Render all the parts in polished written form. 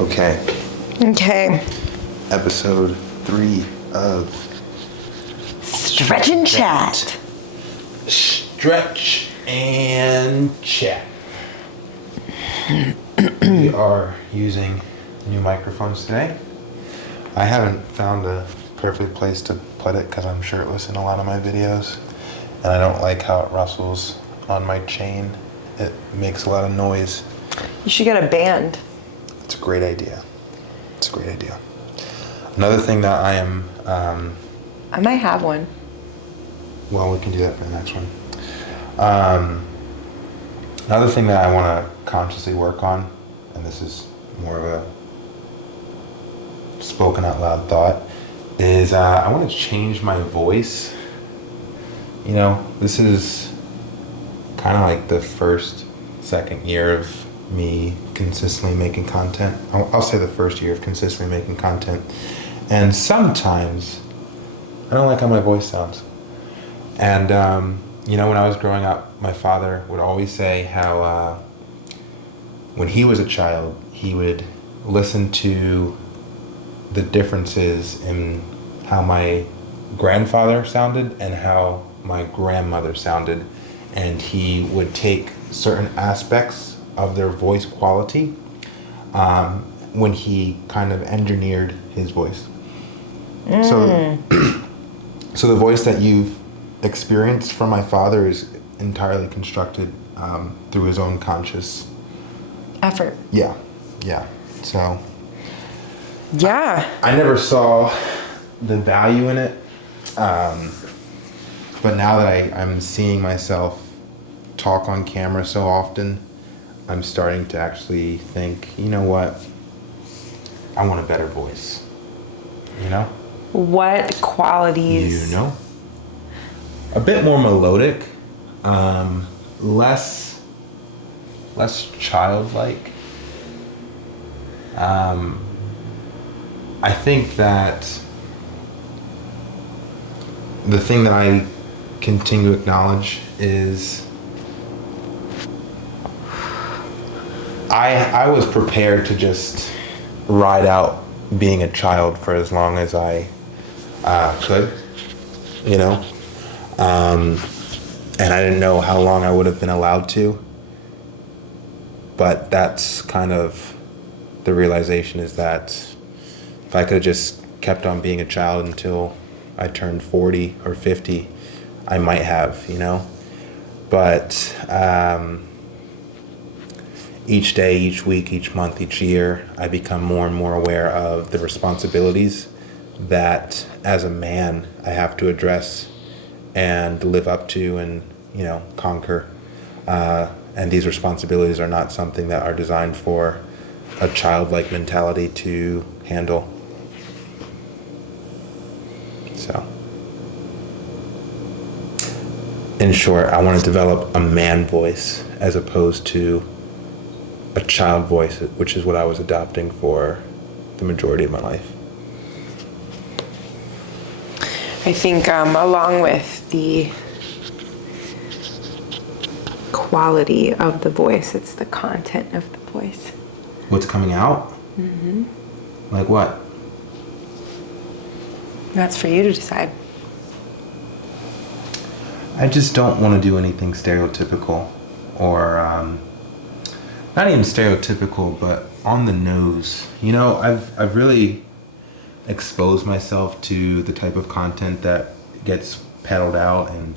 Okay. Okay. Episode 3 of Stretch and Chat. Stretch and Chat. We are using new microphones today. I haven't found a perfect place to put it because I'm shirtless in a lot of my videos. And I don't like how it rustles on my chain. It makes a lot of noise. You should get a band. It's a great idea. Another thing that I am... I might have one. Well, we can do that for the next one. Another thing that I want to consciously work on, and this is more of a spoken out loud thought, is I want to change my voice. You know, this is kind of like the second year of me consistently making content. I'll say the first year of consistently making content. And sometimes I don't like how my voice sounds. And, you know, when I was growing up, my father would always say how when he was a child, he would listen to the differences in how my grandfather sounded and how my grandmother sounded. And he would take certain aspects of their voice quality when he kind of engineered his voice. So the voice that you've experienced from my father is entirely constructed through his own conscious effort. Yeah. So yeah, I never saw the value in it, but now that I'm seeing myself talk on camera so often, I'm starting to actually think, you know what, I want a better voice, you know? What qualities? You know? A bit more melodic, less childlike. I think that the thing that I continue to acknowledge is I was prepared to just ride out being a child for as long as I could, you know? And I didn't know how long I would have been allowed to. But that's kind of the realization, is that if I could have just kept on being a child until I turned 40 or 50, I might have, you know? But each day, each week, each month, each year, I become more and more aware of the responsibilities that as a man I have to address and live up to and, you know, conquer. And these responsibilities are not something that are designed for a childlike mentality to handle. So, in short, I want to develop a man voice as opposed to a child voice, which is what I was adopting for the majority of my life. I think along with the quality of the voice, it's the content of the voice. What's coming out? Mm-hmm. Like what? That's for you to decide. I just don't want to do anything stereotypical or not even stereotypical, but on the nose. You know, I've really exposed myself to the type of content that gets peddled out, and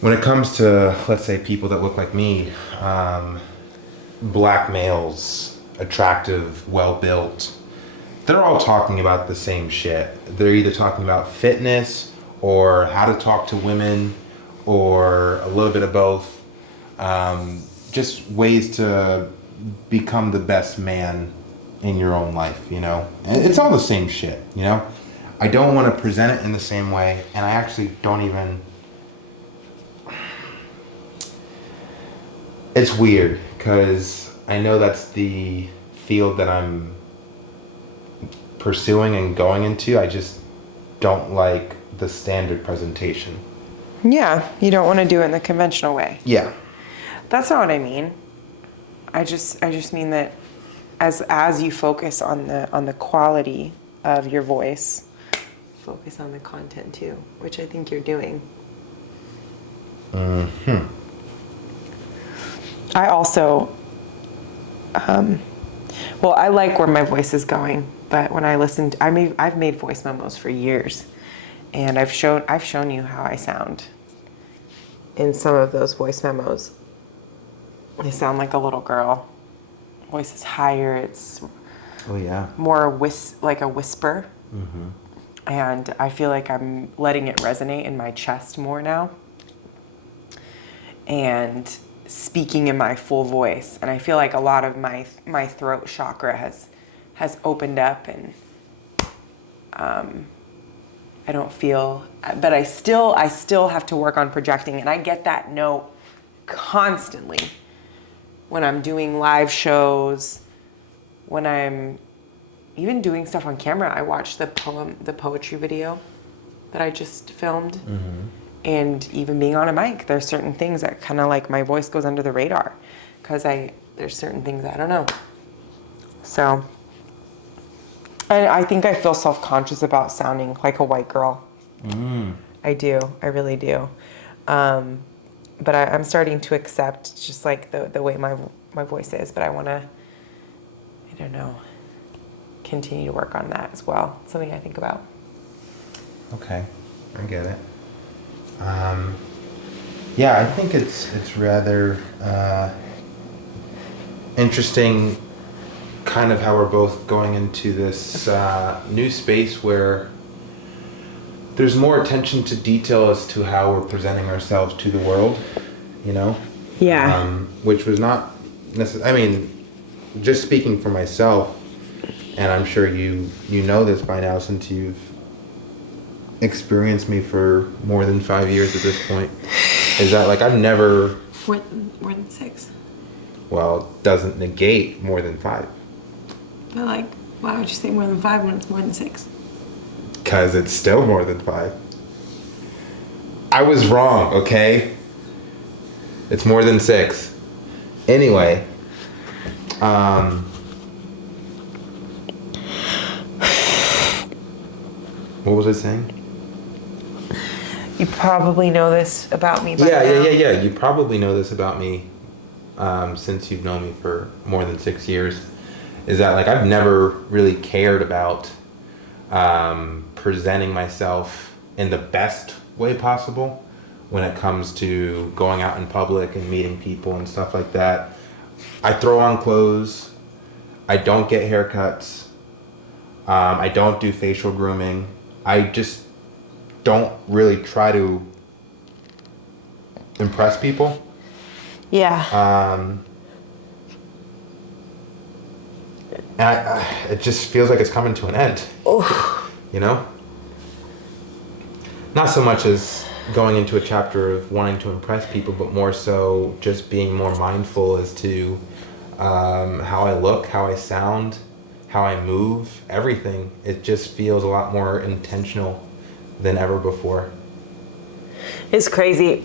when it comes to, let's say, people that look like me, black males, attractive, well-built, they're all talking about the same shit. They're either talking about fitness or how to talk to women or a little bit of both. Just ways to become the best man in your own life, you know? And it's all the same shit, you know? I don't want to present it in the same way, and I actually don't even... It's weird, because I know that's the field that I'm pursuing and going into. I just don't like the standard presentation. Yeah, you don't want to do it in the conventional way. Yeah. That's not what I mean. I just mean that as you focus on the quality of your voice, focus on the content too, which I think you're doing. I also, well, I like where my voice is going, but when I listened, I've made voice memos for years, and I've shown you how I sound in some of those voice memos. I sound like a little girl. Voice is higher. It's Oh yeah. more like a whisper. And I feel like I'm letting it resonate in my chest more now. And speaking in my full voice. And I feel like a lot of my throat chakra has opened up, and I don't feel, but I still have to work on projecting, and I get that note constantly when I'm doing live shows, when I'm even doing stuff on camera. I watched the poetry video that I just filmed, and even being on a mic, there's certain things that kind of like my voice goes under the radar because there's certain things I don't know. So, and I think I feel self-conscious about sounding like a white girl. I do. I really do. But I'm starting to accept just like the way my voice is. But I want to, I don't know, continue to work on that as well. It's something I think about. Okay, I get it. Yeah, I think it's rather interesting, kind of how we're both going into this new space where there's more attention to detail as to how we're presenting ourselves to the world, you know? Yeah. Which was not necessarily, I mean, just speaking for myself, and I'm sure you know this by now since you've experienced me for more than 5 years at this point, is that like I've never... More than 6. Well, doesn't negate more than 5. But like, why would you say more than 5 when it's more than 6? Because it's still more than 5. I was wrong, okay? It's more than 6. Anyway, what was I saying? You probably know this about me by now. Yeah. You probably know this about me since you've known me for more than 6 years. Is that like I've never really cared about presenting myself in the best way possible when it comes to going out in public and meeting people and stuff like that. I throw on clothes. I don't get haircuts. I don't do facial grooming. I just don't really try to impress people. Yeah. And it just feels like it's coming to an end. You know? Not so much as going into a chapter of wanting to impress people, but more so just being more mindful as to how I look, how I sound, how I move, everything. It just feels a lot more intentional than ever before. It's crazy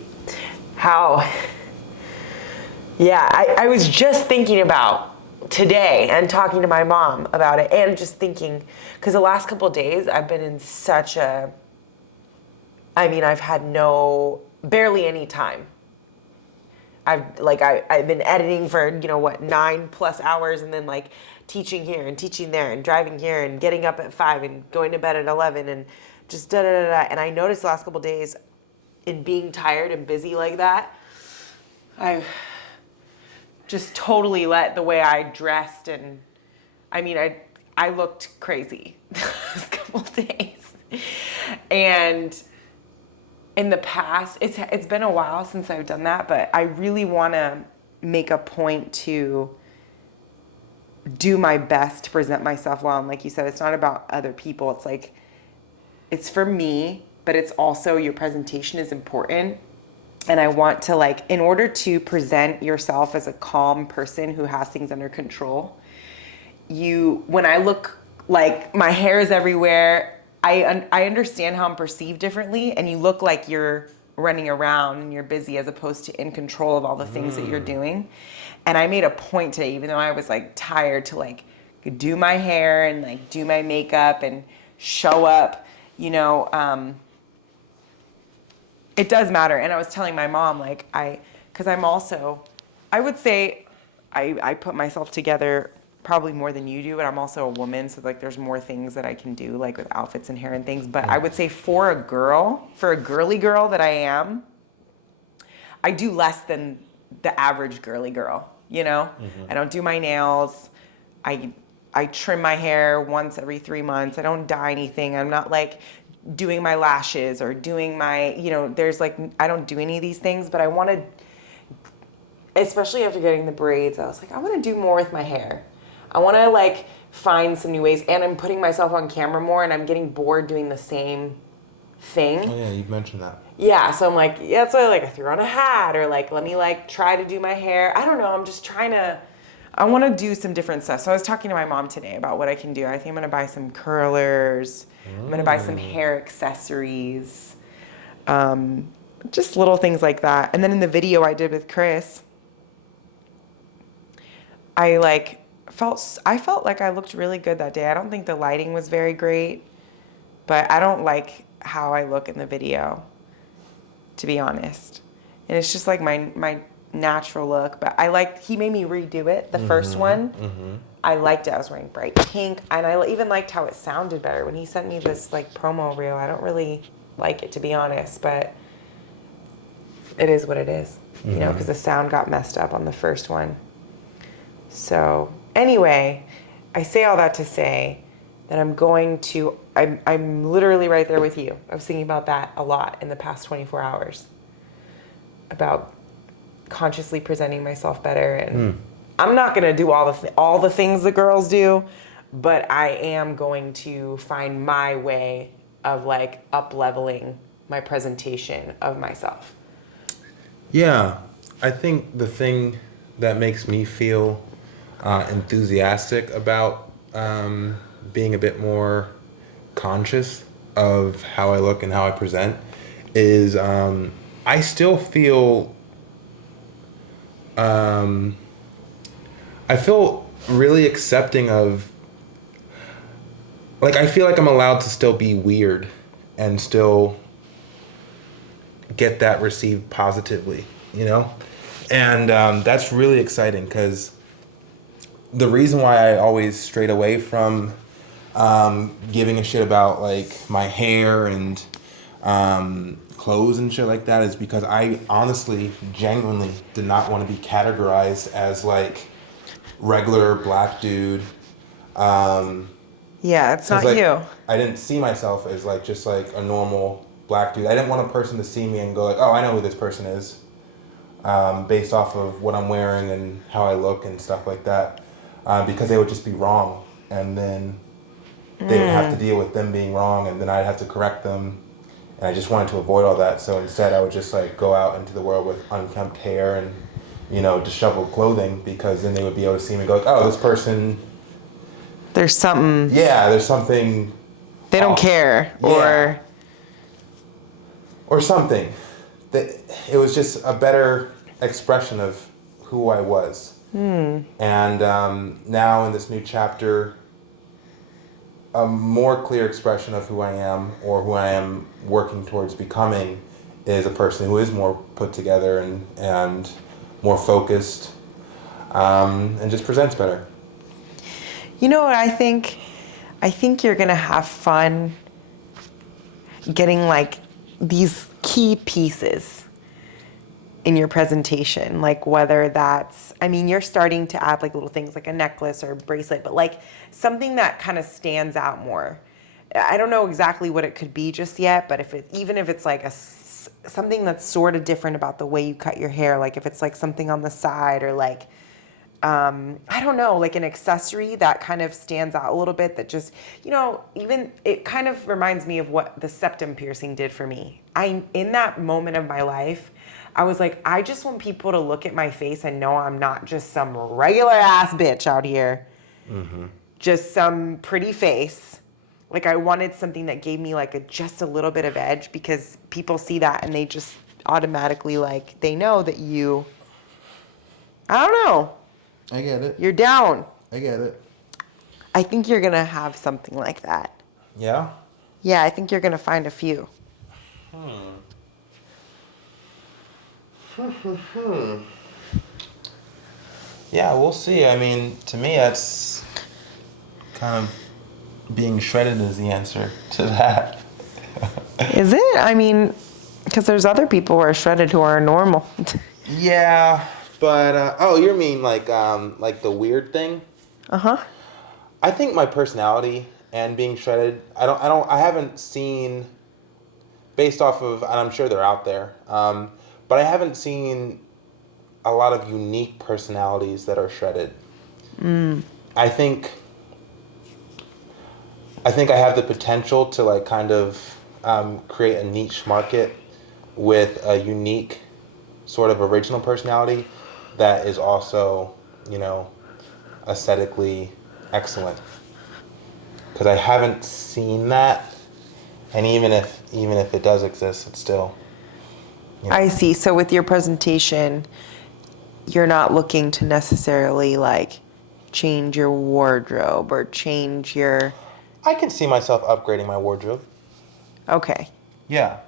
how, yeah, I was just thinking about today and talking to my mom about it, and just thinking, because the last couple of days I've been in such a, I've had barely any time. I've been editing for 9+ hours, and then like teaching here and teaching there and driving here and getting up at 5 and going to bed at 11 and just da da da da. And I noticed the last couple of days, in being tired and busy like that, I just totally let the way I dressed, and I looked crazy those couple of days. And in the past, it's been a while since I've done that, but I really want to make a point to do my best to present myself well. And like you said, it's not about other people. It's like, it's for me, but it's also your presentation is important. And I want to, like, in order to present yourself as a calm person who has things under control, when I look like my hair is everywhere, I understand how I'm perceived differently, and you look like you're running around and you're busy as opposed to in control of all the things that you're doing. And I made a point today, even though I was like tired, to like do my hair and like do my makeup and show up, you know, it does matter. And I was telling my mom, like, because I'm also, I would say I put myself together probably more than you do, and I'm also a woman, so like there's more things that I can do, like with outfits and hair and things. But I would say for a girly girl that I am, I do less than the average girly girl, you know? I don't do my nails. I trim my hair once every 3 months. I don't dye anything. I'm not like doing my lashes or doing my, you know, there's like, I don't do any of these things, but I want to, especially after getting the braids, I was like, I want to do more with my hair. I want to like find some new ways, and I'm putting myself on camera more, and I'm getting bored doing the same thing. Oh yeah, you mentioned that. Yeah, so I'm like, yeah, that's why like I threw on a hat, or like let me like try to do my hair. I don't know. I'm just trying to. I want to do some different stuff. So I was talking to my mom today about what I can do. I think I'm gonna buy some curlers. I'm gonna buy some hair accessories. Just little things like that. And then in the video I did with Chris, I felt like I looked really good that day. I don't think the lighting was very great, but I don't like how I look in the video, to be honest. And it's just like my natural look, but he made me redo it, the first one. I liked it. I was wearing bright pink, and I even liked how it sounded better. When he sent me this like promo reel, I don't really like it, to be honest, but it is what it is, you know, because the sound got messed up on the first one. So anyway, I say all that to say that I'm literally right there with you. I was thinking about that a lot in the past 24 hours, about consciously presenting myself better. And I'm not going to do all the things the girls do, but I am going to find my way of like up-leveling my presentation of myself. Yeah, I think the thing that makes me feel enthusiastic about being a bit more conscious of how I look and how I present is I still feel I feel really accepting of, like, I feel like I'm allowed to still be weird and still get that received positively, you know? And that's really exciting, because the reason why I always strayed away from giving a shit about like my hair and clothes and shit like that is because I honestly, genuinely did not want to be categorized as like regular black dude. Yeah, it's not like, you. I didn't see myself as like just like a normal black dude. I didn't want a person to see me and go like, oh, I know who this person is, based off of what I'm wearing and how I look and stuff like that, because they would just be wrong, and then they would have to deal with them being wrong, and then I'd have to correct them, and I just wanted to avoid all that. So instead, I would just like go out into the world with unkempt hair and, you know, disheveled clothing, because then they would be able to see me and go like, oh, this person. There's something. Yeah, there's something. They don't care, Yeah. Or something. That it was just a better expression of who I was. And now in this new chapter, a more clear expression of who I am, or who I am working towards becoming, is a person who is more put together and more focused, and just presents better. You know what I think? I think you're gonna have fun getting like these key pieces in your presentation, like whether that's, I mean, you're starting to add like little things like a necklace or a bracelet, but like something that kind of stands out more. I don't know exactly what it could be just yet, but even if it's like something that's sort of different about the way you cut your hair, like if it's like something on the side, or like, I don't know, like an accessory that kind of stands out a little bit, that just, you know, even it kind of reminds me of what the septum piercing did for me. In that moment of my life, I was like, I just want people to look at my face and know I'm not just some regular ass bitch out here, just some pretty face. Like I wanted something that gave me like just a little bit of edge, because people see that and they just automatically like, they know that you, I don't know. I get it. You're down. I get it. I think you're going to have something like that. Yeah? Yeah, I think you're going to find a few. Yeah, we'll see. I mean, to me, that's kind of being shredded is the answer to that. Is it? I mean, because there's other people who are shredded who are normal. Yeah, but oh, you mean like the weird thing? Uh-huh. I think my personality and being shredded. I haven't seen based off of, and I'm sure they're out there. But I haven't seen a lot of unique personalities that are shredded. I think. I think I have the potential to like kind of create a niche market with a unique sort of original personality that is also, you know, aesthetically excellent. Because I haven't seen that, and even if it does exist, it's still. You know. I see. So with your presentation, you're not looking to necessarily like change your wardrobe or change your... I can see myself upgrading my wardrobe. Okay. Yeah.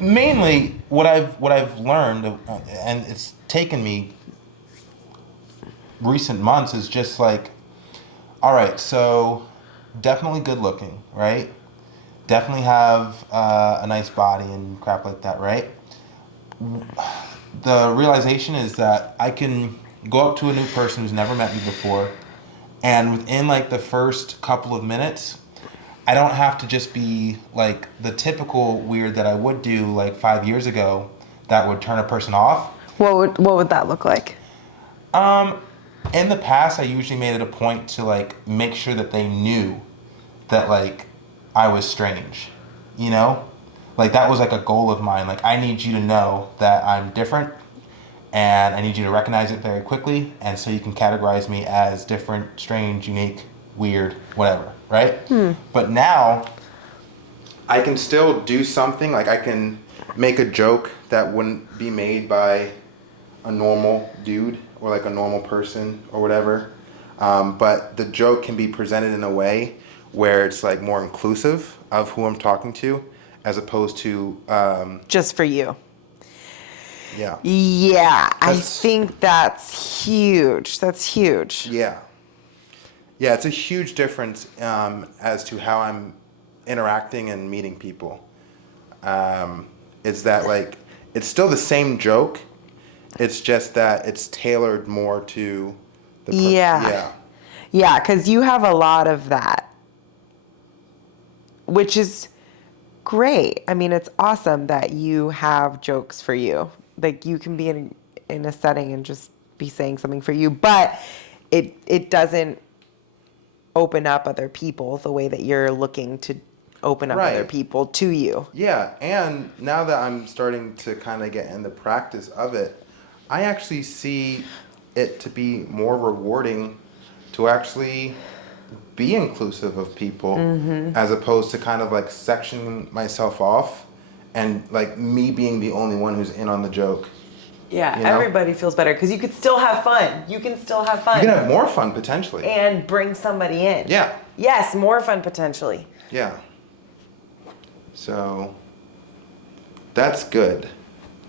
Mainly, what I've learned, and it's taken me recent months, is just like, all right, so definitely good looking, right? Definitely have a nice body and crap like that, right? The realization is that I can go up to a new person who's never met me before, and within like the first couple of minutes, I don't have to just be like the typical weird that I would do like 5 years ago that would turn a person off. What would that look like? In the past, I usually made it a point to like make sure that they knew that like I was strange, you know? Like that was like a goal of mine. Like I need you to know that I'm different, and I need you to recognize it very quickly, and so you can categorize me as different, strange, unique, weird, whatever, right? But now I can still do something, like I can make a joke that wouldn't be made by a normal dude or like a normal person or whatever. But the joke can be presented in a way where it's like more inclusive of who I'm talking to, as opposed to Just for you. yeah. Yeah, I 'Cause- think that's huge. That's huge. Yeah. Yeah, it's a huge difference as to how I'm interacting and meeting people. Is that like, it's still the same joke, it's just that it's tailored more to the Yeah. yeah. Yeah, because you have a lot of that, which is great. I mean, it's awesome that you have jokes for you. Like you can be in a setting and just be saying something for you, but it doesn't open up other people the way that you're looking to open up other Right. people to you. Yeah, and now that I'm starting to kind of get in the practice of it, I actually see it to be more rewarding to actually be inclusive of people, as opposed to kind of like sectioning myself off and like me being the only one who's in on the joke. Yeah, You know? everybody feels better because you could still have fun. You can still have fun. You can have more fun potentially. And bring somebody in. Yeah. Yes, more fun potentially. Yeah. So that's good.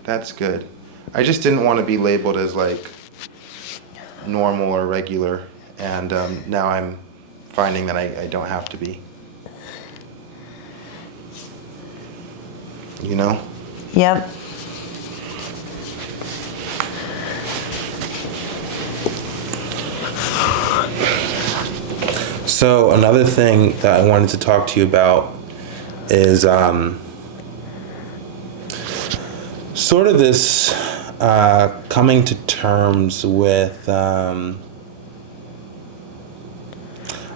That's good. I just didn't want to be labeled as like normal or regular, and now I'm finding that I don't have to be. You know? Yep. So another thing that I wanted to talk to you about is sort of this coming to terms with, I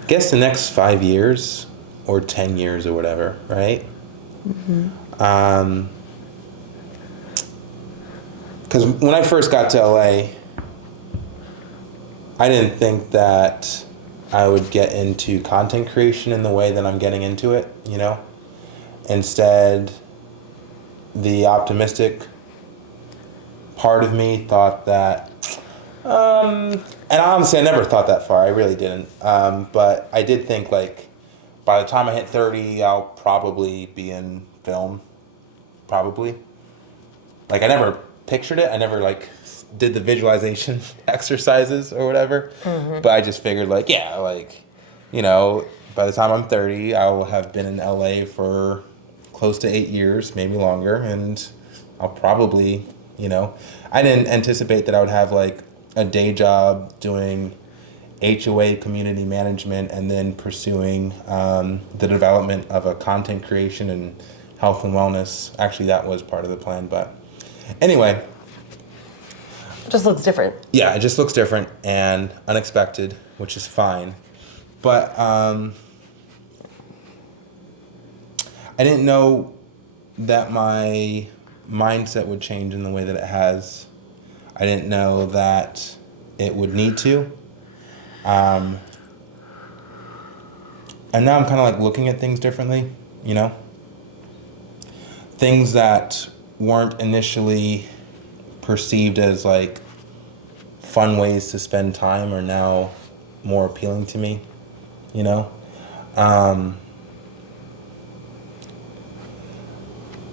guess, the next 5 years or 10 years or whatever, right? Because when I first got to LA, I didn't think that I would get into content creation in the way that I'm getting into it, you know? Instead, the optimistic part of me thought that, and honestly, I never thought that far. I really didn't. But I did think like, by the time I hit 30, I'll probably be in film. Probably. Like I never pictured it. I never like did the visualization exercises or whatever. But I just figured like, yeah, like, by the time I'm 30, I will have been in LA for close to 8 years, maybe longer, and I'll probably, I didn't anticipate that I would have like a day job doing HOA community management and then pursuing the development of a content creation and health and wellness. Actually, that was part of the plan, but anyway. Just looks different. Yeah, it just looks different and unexpected, which is fine. But I didn't know that my mindset would change in the way that it has. I didn't know that it would need to. And now I'm kind of like looking at things differently, Things that weren't initially perceived as like fun ways to spend time are now more appealing to me,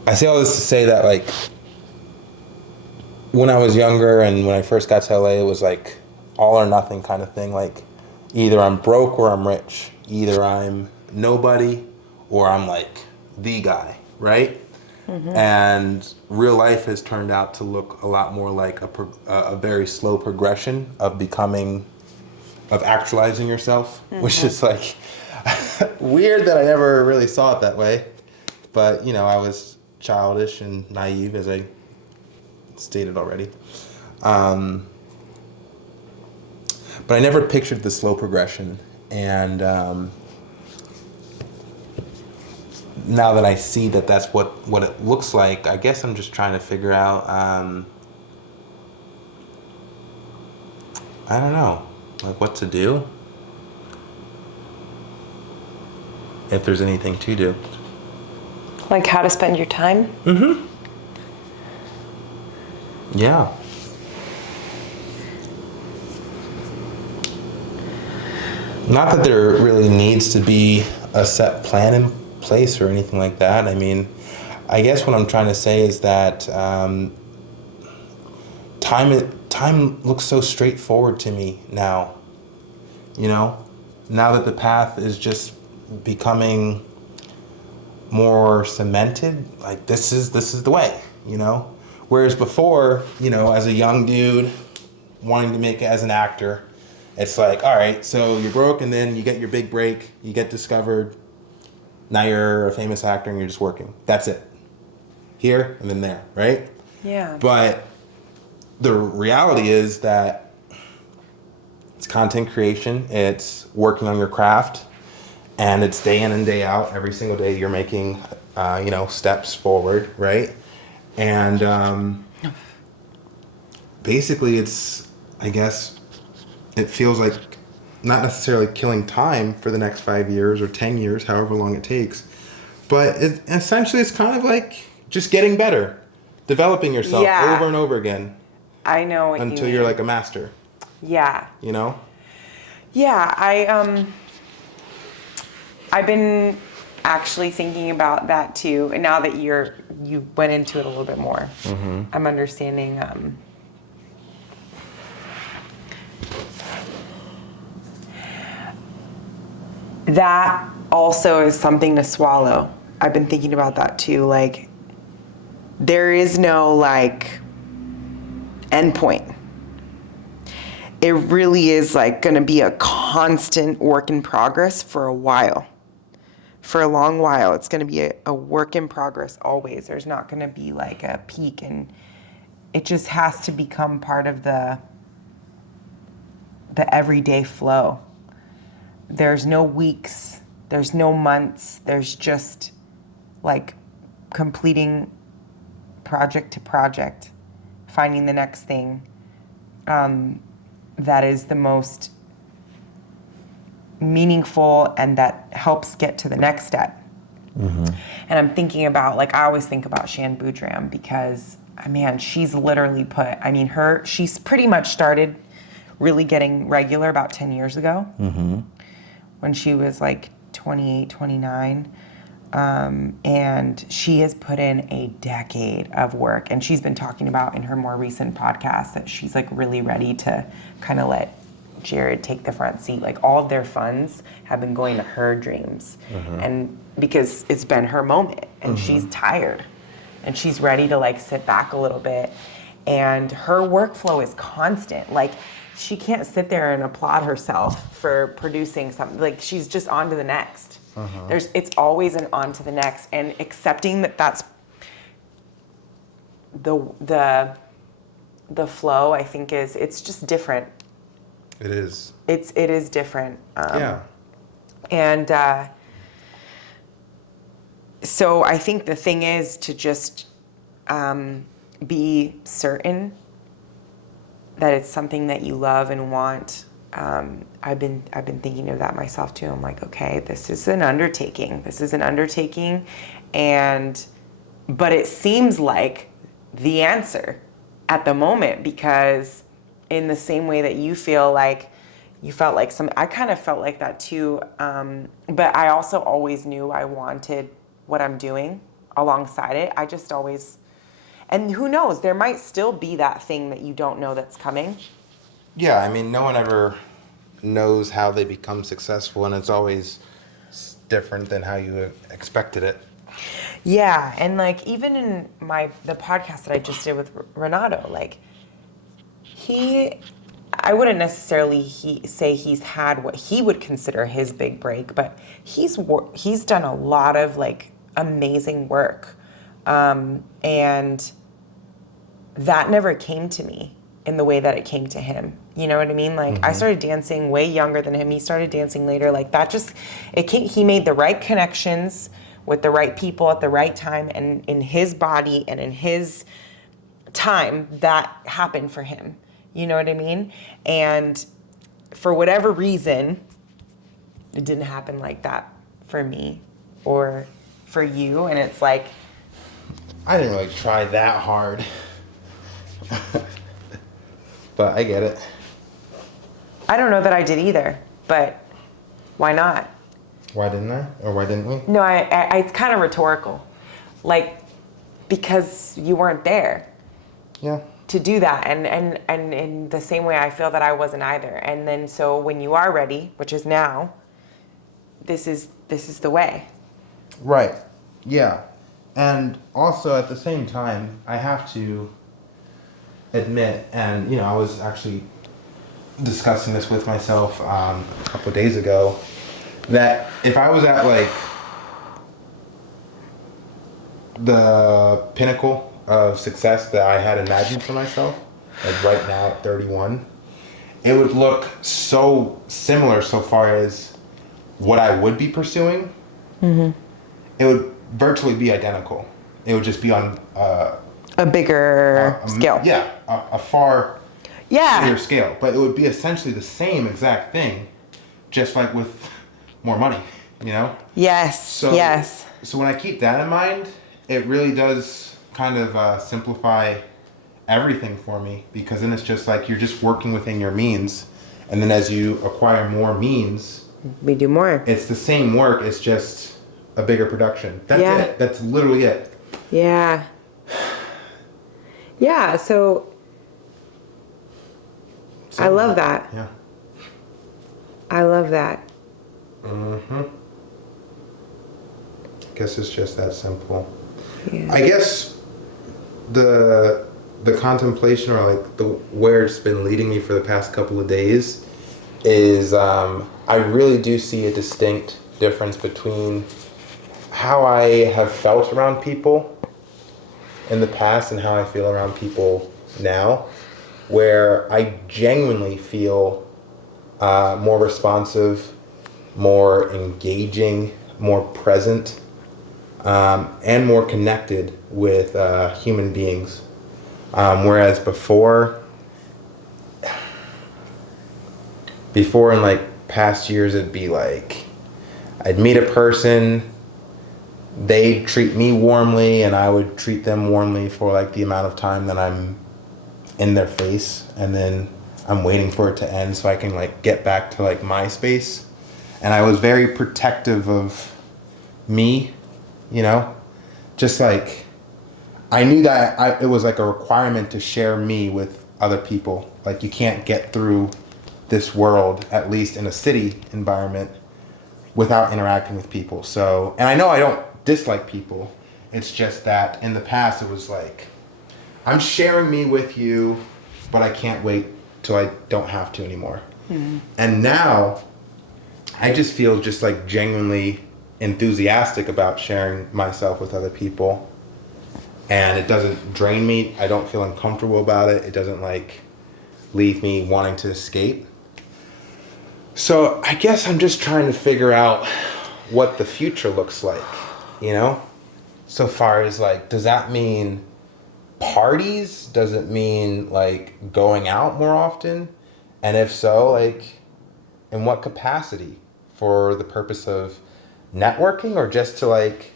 I say all this to say that like when I was younger and when I first got to LA, it was like all or nothing kind of thing. Like either I'm broke or I'm rich. Either I'm nobody or I'm like the guy, right? And real life has turned out to look a lot more like a very slow progression of actualizing yourself, which is like weird that I never really saw it that way. But, I was childish and naive, as I stated already. But I never pictured the slow progression. And now that I see that that's what it looks like, I guess I'm just trying to figure out, I don't know, like what to do. If there's anything to do. Like how to spend your time? Yeah. Not that there really needs to be a set plan in place or anything like that. I mean, I guess what I'm trying to say is that time looks so straightforward to me now. Now that the path is just becoming more cemented, like this is the way, Whereas before, as a young dude wanting to make it as an actor, it's like, all right, so you're broke and then you get your big break, you get discovered, now you're a famous actor and you're just working. That's it. Here and then there, right? Yeah. But the reality is that it's content creation, it's working on your craft, and it's day in and day out. Every single day you're making, steps forward, right? And basically it's, I guess, it feels like not necessarily killing time for the next 5 years or 10 years, however long it takes. But essentially it's kind of like just getting better, developing yourself over and over again. I know what until you you're mean. like a master, Yeah. Yeah, I've been actually thinking about that too. And now that you went into it a little bit more, I'm understanding. That also is something to swallow. I've been thinking about that too. Like, there is no like end point. It really is like going to be a constant work in progress for a while. For a long while, it's going to be a work in progress always. There's not going to be like a peak, and it just has to become part of the everyday flow. There's no weeks, there's no months, there's just like completing project to project, finding the next thing that is the most meaningful and that helps get to the next step. And I'm thinking about, like, I always think about Shan Boodram because man, she's literally she's pretty much started really getting regular about 10 years ago when she was like 28, 29. And she has put in a decade of work, and she's been talking about in her more recent podcast that she's like really ready to kind of let Jared take the front seat. Like all of their funds have been going to her dreams, and because it's been her moment, and she's tired, and she's ready to like sit back a little bit. And her workflow is constant. Like she can't sit there and applaud herself for producing something. Like she's just on to the next. It's always an on to the next, and accepting that that's the flow. I think it's just different. It is. It is different. Yeah. And so I think the thing is to just be certain that it's something that you love and want. I've been thinking of that myself too. I'm like, okay, this is an undertaking. But it seems like the answer at the moment, because in the same way that you felt like I kind of felt like that too. But I also always knew I wanted what I'm doing alongside it. I just always, and who knows, there might still be that thing that you don't know that's coming. Yeah, I mean, no one ever knows how they become successful, and it's always different than how you expected it. Yeah, and like even in the podcast that I just did with Renato, like I wouldn't necessarily say he's had what he would consider his big break, but he's done a lot of like amazing work, and that never came to me in the way that it came to him. You know what I mean? Like I started dancing way younger than him. He started dancing later. Like that he made the right connections with the right people at the right time, and in his body and in his time that happened for him. You know what I mean? And for whatever reason, it didn't happen like that for me or for you. And it's like, I didn't really try that hard. But I get it. I don't know that I did either, but why not? Why didn't I? Or why didn't we? No, it's kind of rhetorical. Like, because you weren't there. Yeah. To do that, and in the same way I feel that I wasn't either. And then so when you are ready, which is now, this is the way. Right. Yeah. And also at the same time, I have to admit, and I was actually discussing this with myself a couple of days ago, that if I was at like the pinnacle of success that I had imagined for myself, like right now at 31, it would look so similar so far as what I would be pursuing. It would virtually be identical. It would just be on A bigger scale. Yeah, a far Yeah. bigger scale. But it would be essentially the same exact thing, just like with more money, Yes. So, yes. So when I keep that in mind, it really does kind of simplify everything for me, because then it's just like you're just working within your means, and then as you acquire more means, We do more. it's the same work, it's just a bigger production. That's it. That's literally it. Yeah. Yeah, so I love that. Yeah. I love that. Guess it's just that simple. Yeah. I guess the contemplation, or like where it's been leading me for the past couple of days, is I really do see a distinct difference between how I have felt around people in the past and how I feel around people now, where I genuinely feel more responsive, more engaging, more present, and more connected with human beings. Whereas before in like past years, it'd be like I'd meet a person, they treat me warmly and I would treat them warmly for like the amount of time that I'm in their face, and then I'm waiting for it to end so I can like get back to like my space. And I was very protective of me, you know, just like I knew that it was like a requirement to share me with other people. Like you can't get through this world, at least in a city environment, without interacting with people. So, and I know I don't dislike people. It's just that in the past it was like, I'm sharing me with you, but I can't wait till I don't have to anymore. And now I just feel just like genuinely enthusiastic about sharing myself with other people. And it doesn't drain me. I don't feel uncomfortable about it. It doesn't like leave me wanting to escape. So I guess I'm just trying to figure out what the future looks like, you know? So far as like, does that mean parties? Does it mean like going out more often? And if so, like in what capacity? For the purpose of networking or just to like,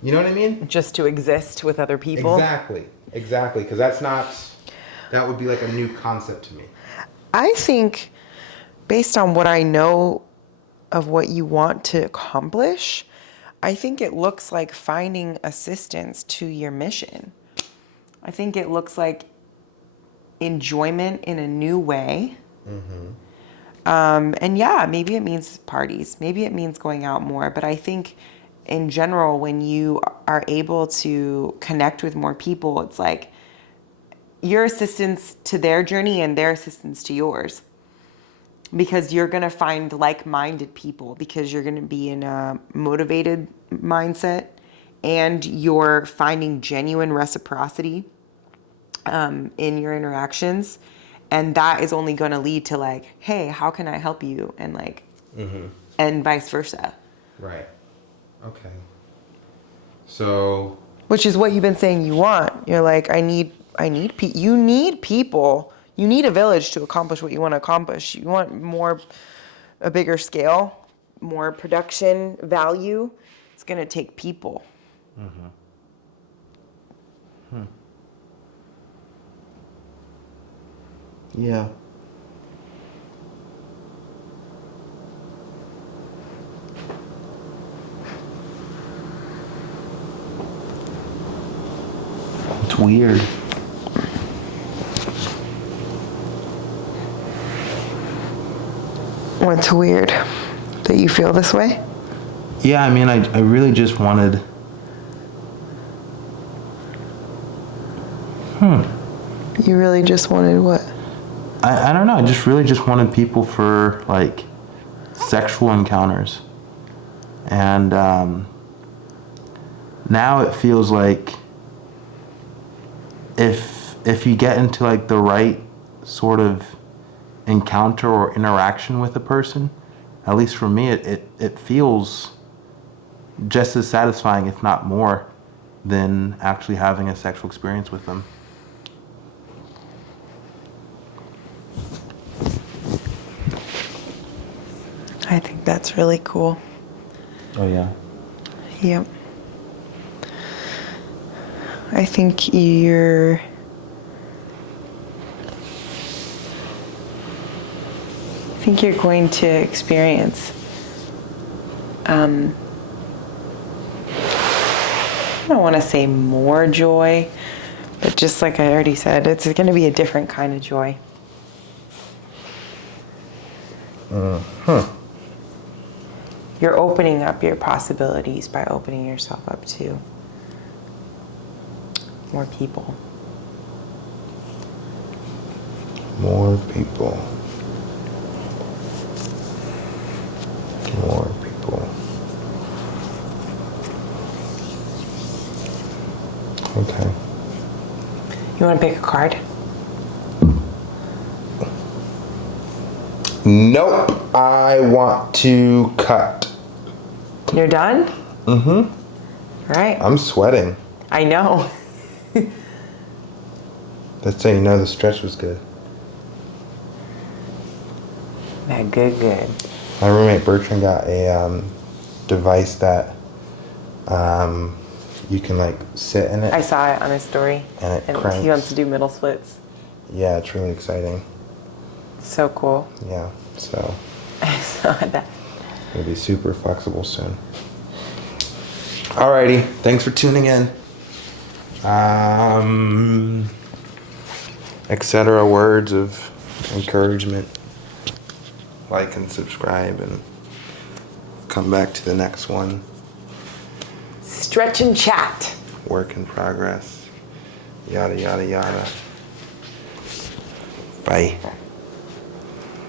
you know what I mean? Just to exist with other people. Exactly. Because that would be like a new concept to me. I think based on what I know of what you want to accomplish, I think it looks like finding assistance to your mission. I think it looks like enjoyment in a new way. And yeah, maybe it means parties. Maybe it means going out more. But I think in general, when you are able to connect with more people, it's like your assistance to their journey and their assistance to yours. Because you're going to find like-minded people, because you're going to be in a motivated mindset, and you're finding genuine reciprocity in your interactions. And that is only going to lead to like, hey, how can I help you? And like, and vice versa. Right. Okay. So. Which is what you've been saying you want. You're like, you need people. You need a village to accomplish what you want to accomplish. You want a bigger scale, more production value. It's going to take people. Yeah. It's weird. What's weird? That you feel this way? Yeah, I mean, I really just wanted. You really just wanted what? I don't know. I just really just wanted people for like sexual encounters, and now it feels like if you get into like the right sort of encounter or interaction with a person, at least for me, it feels just as satisfying, if not more, than actually having a sexual experience with them. I think that's really cool. Oh yeah. Yep. I think you're going to experience I don't want to say more joy, but just like I already said, it's going to be a different kind of joy. You're opening up your possibilities by opening yourself up to more people. More people. More people. Okay. You want to pick a card? Nope. I want to cut. You're done? Mm-hmm. All right. I'm sweating. I know. That's how you know the stretch was good. That good. My roommate Bertrand got a device that You can like sit in it. I saw it on his story. And it he cranks. wants to do middle splits. Yeah, it's really exciting. So cool. Yeah, so I saw that. it'll be super flexible soon. Alrighty, thanks for tuning in. Etc. words of encouragement. Like and subscribe and come back to the next one. Stretch and chat. Work in progress. Yada, yada, yada. Bye.